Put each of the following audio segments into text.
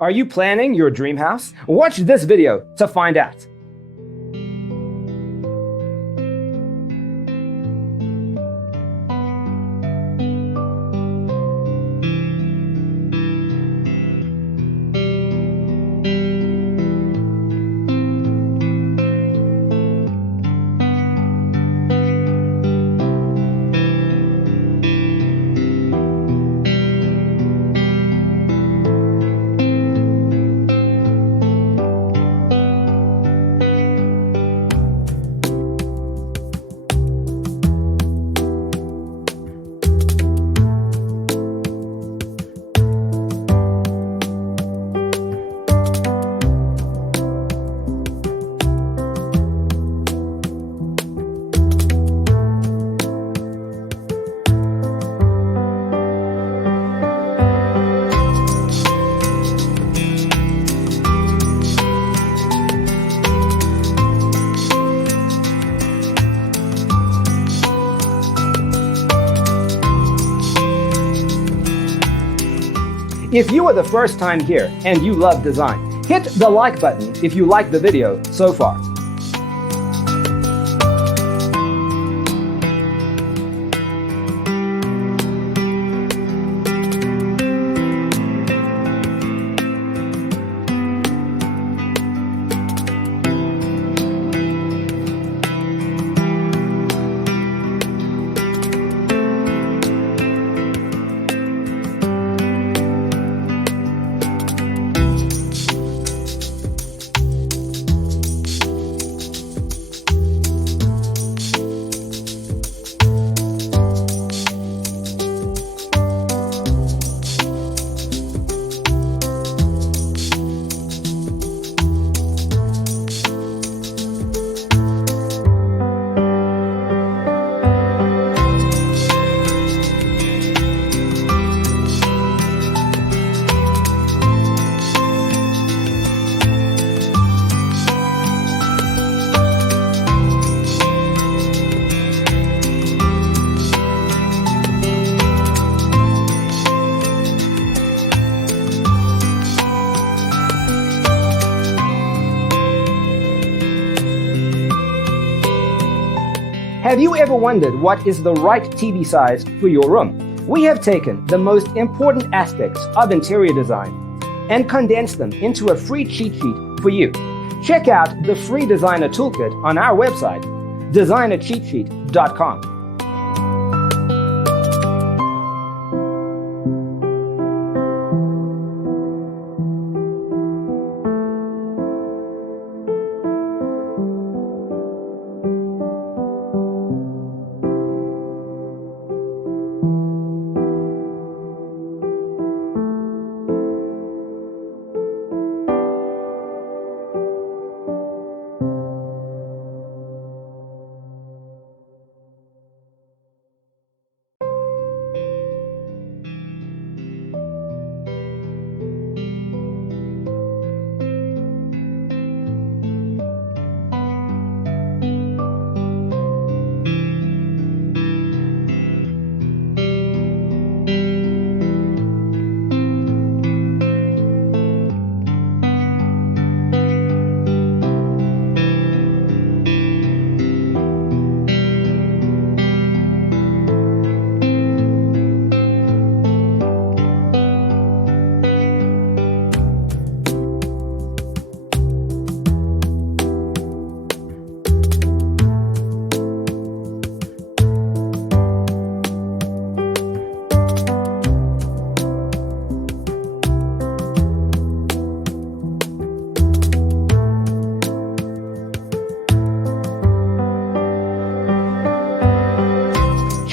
Are you planning your dream house? Watch this video to find out. If you are the first time here and you love design, hit the like button if you like the video so far. Have you ever wondered what is the right TV size for your room? We have taken the most important aspects of interior design and condensed them into a free cheat sheet for you. Check out the free designer toolkit on our website, designercheatsheet.com.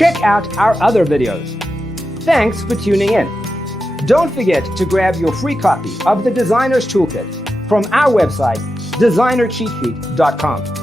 Check out our other videos. Thanks for tuning in. Don't forget to grab your free copy of the Designer's Toolkit from our website, designercheatsheet.com.